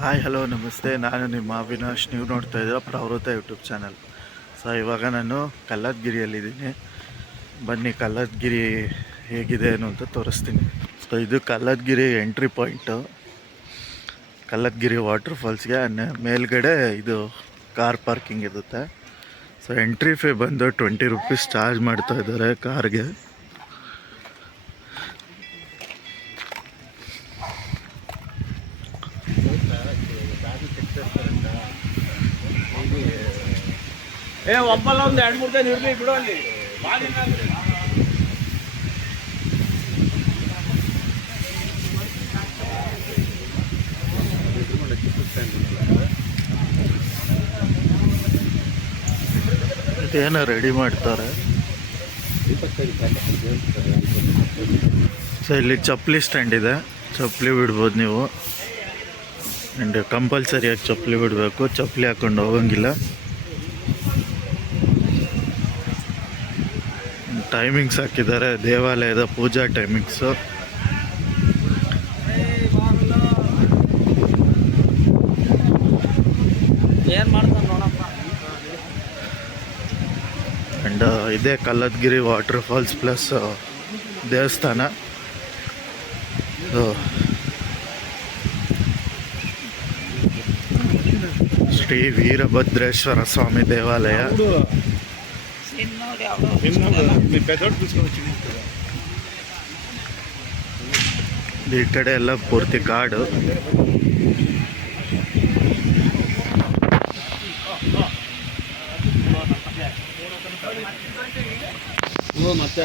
Hi hello ನಮಸ್ತೆ. ನಾನು ನಿಮ್ಮ ಅವಿನಾಶ್. ನೀವು ನೋಡ್ತಾ ಇದ್ದೀರ ಪ್ರವೃತ್ತ ಯೂಟ್ಯೂಬ್ ಚಾನಲ್. ಸೊ ಇವಾಗ ನಾನು ಕಲ್ಲತ್ಗಿರಿಯಲ್ಲಿದ್ದೀನಿ. ಬನ್ನಿ ಕಲ್ಲತ್ಗಿರಿ ಹೇಗಿದೆ ಏನು ಅಂತ ತೋರಿಸ್ತೀನಿ. ಸೊ ಇದು Kallathgiri entry point. Kallathgiri water ಫಾಲ್ಸ್ಗೆ ಮೇಲ್ಗಡೆ ಇದು ಕಾರ್ ಪಾರ್ಕಿಂಗ್ ಇರುತ್ತೆ. ಸೊ ಎಂಟ್ರಿ ಫೀ ಬಂದು 20 ರೂಪೀಸ್ ಚಾರ್ಜ್ ಮಾಡ್ತಾ ಇದ್ದಾರೆ ಕಾರ್ಗೆ. ಒಬ್ಬಲ್ಲ ಒಂದು 2-3 ದಿನ ಇರಲಿ ಬಿಡು ಅಲ್ಲಿ. ಏನೋ ರೆಡಿ ಮಾಡ್ತಾರೆ. ಸೊ ಇಲ್ಲಿ ಚಪ್ಪಲಿ ಸ್ಟ್ಯಾಂಡ್ ಇದೆ, ಚಪ್ಪಲಿ ಬಿಡ್ಬೋದು ನೀವು. ಆ್ಯಂಡ್ ಕಂಪಲ್ಸರಿಯಾಗಿ ಚಪ್ಪಲಿ ಬಿಡಬೇಕು, ಚಪ್ಪಲಿ ಹಾಕ್ಕೊಂಡು ಹೋಗಂಗಿಲ್ಲ. ಟೈಮಿಂಗ್ಸ್ ಹಾಕಿದ್ದಾರೆ, ದೇವಾಲಯದ ಪೂಜಾ ಟೈಮಿಂಗ್ಸು. ಏನು ಮಾಡ್ತಾನೆ ನೋಡಪ್ಪ. ಆ್ಯಂಡ್ ಇದೇ ಕಲ್ಲತ್ಗಿರಿ ವಾಟರ್ ಫಾಲ್ಸ್ ಪ್ಲಸ್ ದೇವಸ್ಥಾನ. ಶ್ರೀ ವೀರಭದ್ರೇಶ್ವರ ಸ್ವಾಮಿ ದೇವಾಲಯ. ಈ ಕಡೆ ಎಲ್ಲ ಪೂರ್ತಿ ಕಾಡು. ಮತ್ತೆ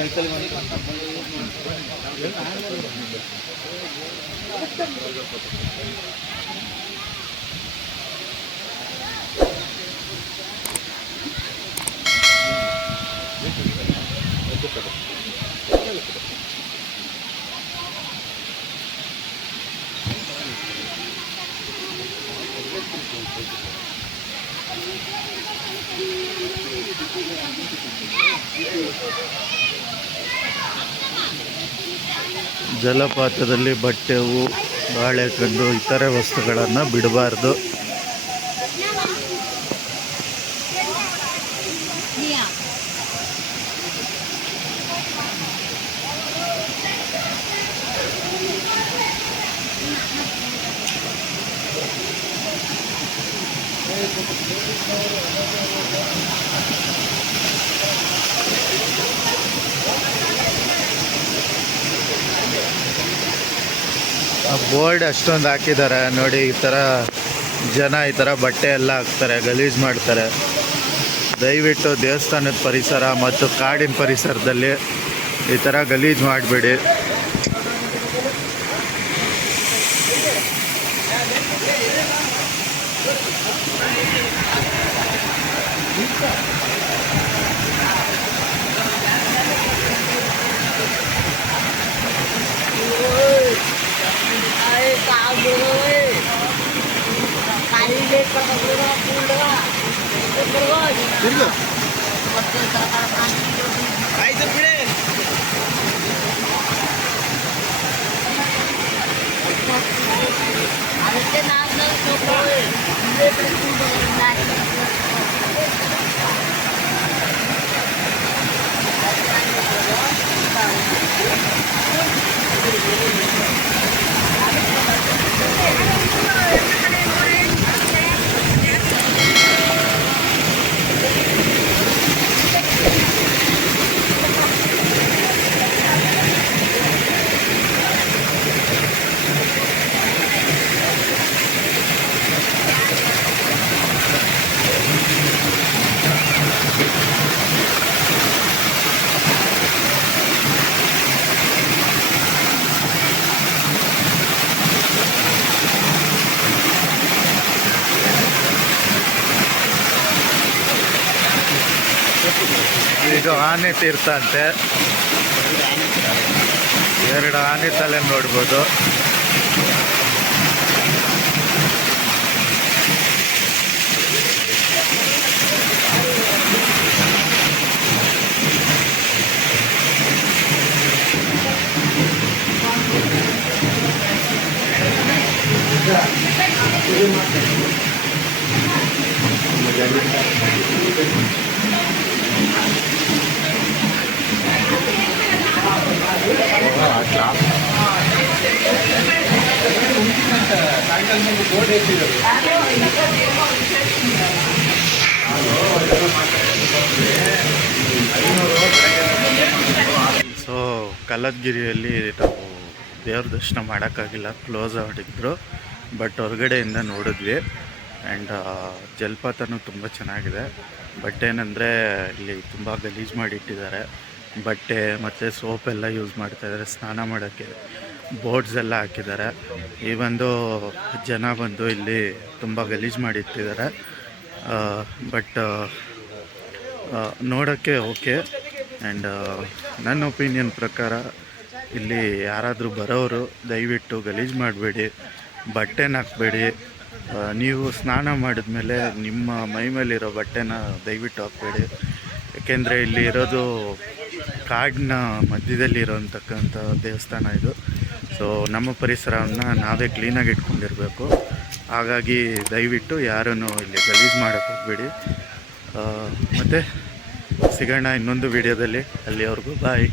ಜಲಪಾತದಲ್ಲಿ ಬಟ್ಟೆ, ಹೂವು, ಬಾಳೆಕಂಡು ಇತರೆ ವಸ್ತುಗಳನ್ನು ಬಿಡಬಾರ್ದು. ಬೋರ್ಡ್ ಅಷ್ಟೊಂದು ಹಾಕಿದ್ದಾರೆ ನೋಡಿ. ಈ ಥರ ಜನ ಈ ಥರ ಬಟ್ಟೆ ಎಲ್ಲ ಹಾಕ್ತಾರೆ, ಗಲೀಜು ಮಾಡ್ತಾರೆ. ದಯವಿಟ್ಟು ದೇವಸ್ಥಾನದ ಪರಿಸರ ಮತ್ತು ಕಾಡಿನ ಪರಿಸರದಲ್ಲಿ ಈ ಥರ ಗಲೀಜು ಮಾಡಬೇಡಿ. ಆಯ್ತು ಬಿಡಿ. ಅದಕ್ಕೆ ನಾನು ಇದು ಆನೆ ತೀರ್ಥ ಅಂತೆ. 2 ಆನೆ ತಲೆ ನೋಡ್ಬೋದು. ಸೊ ಕಲ್ಲತ್ಗಿರಿಯಲ್ಲಿ ನಾವು ದೇವ್ರ ದರ್ಶನ ಮಾಡೋಕ್ಕಾಗಿಲ್ಲ, ಕ್ಲೋಸ್ ಆಗಿದ್ರು. ಬಟ್ ಹೊರಗಡೆಯಿಂದ ನೋಡಿದ್ವಿ. ಆ್ಯಂಡ್ ಜಲಪಾತನೂ ತುಂಬ ಚೆನ್ನಾಗಿದೆ. ಬಟ್ ಏನಂದರೆ ಇಲ್ಲಿ ತುಂಬ ಗಲೀಜು ಮಾಡಿಟ್ಟಿದ್ದಾರೆ. ಬಟ್ಟೆ ಮತ್ತು ಸೋಪೆಲ್ಲ ಯೂಸ್ ಮಾಡ್ತಾಯಿದ್ದಾರೆ ಸ್ನಾನ ಮಾಡೋಕ್ಕೆ. ಬೋರ್ಡ್ಸ್ ಎಲ್ಲ ಹಾಕಿದ್ದಾರೆ. ಈ ಒಂದು ಜನ ಬಂದು ಇಲ್ಲಿ ತುಂಬ ಗಲೀಜು ಮಾಡಿಟ್ಟಿದ್ದಾರೆ. ಬಟ್ ನೋಡೋಕ್ಕೆ ಓಕೆ. ಆ್ಯಂಡ್ ನನ್ನ ಒಪಿನಿಯನ್ ಪ್ರಕಾರ ಇಲ್ಲಿ ಯಾರಾದರೂ ಬರೋರು ದಯವಿಟ್ಟು ಗಲೀಜು ಮಾಡಬೇಡಿ, ಬಟ್ಟೆನ ಹಾಕಬೇಡಿ. ನೀವು ಸ್ನಾನ ಮಾಡಿದ್ಮೇಲೆ ನಿಮ್ಮ ಮೈ ಮೇಲಿರೋ ಬಟ್ಟೆನ ದಯವಿಟ್ಟು ಹಾಕಬೇಡಿ. ಏಕೆಂದರೆ ಇಲ್ಲಿ ಇರೋದು ಕಾಡಿನ ಮಧ್ಯದಲ್ಲಿರೋಂತಕ್ಕಂಥ ದೇವಸ್ಥಾನ ಇದು. ಸೊ ನಮ್ಮ ಪರಿಸರವನ್ನು ನಾವೇ ಕ್ಲೀನಾಗಿ ಇಟ್ಕೊಂಡಿರಬೇಕು. ಹಾಗಾಗಿ ದಯವಿಟ್ಟು ಯಾರೂ ಇಲ್ಲಿ ಗಲೀಜು ಮಾಡೋಕ್ಕೆ ಹೋಗಬೇಡಿ. ಮತ್ತು ಸಿಗೋಣ ಇನ್ನೊಂದು ವಿಡಿಯೋದಲ್ಲಿ. ಅಲ್ಲಿವರೆಗೂ ಬಾಯ್.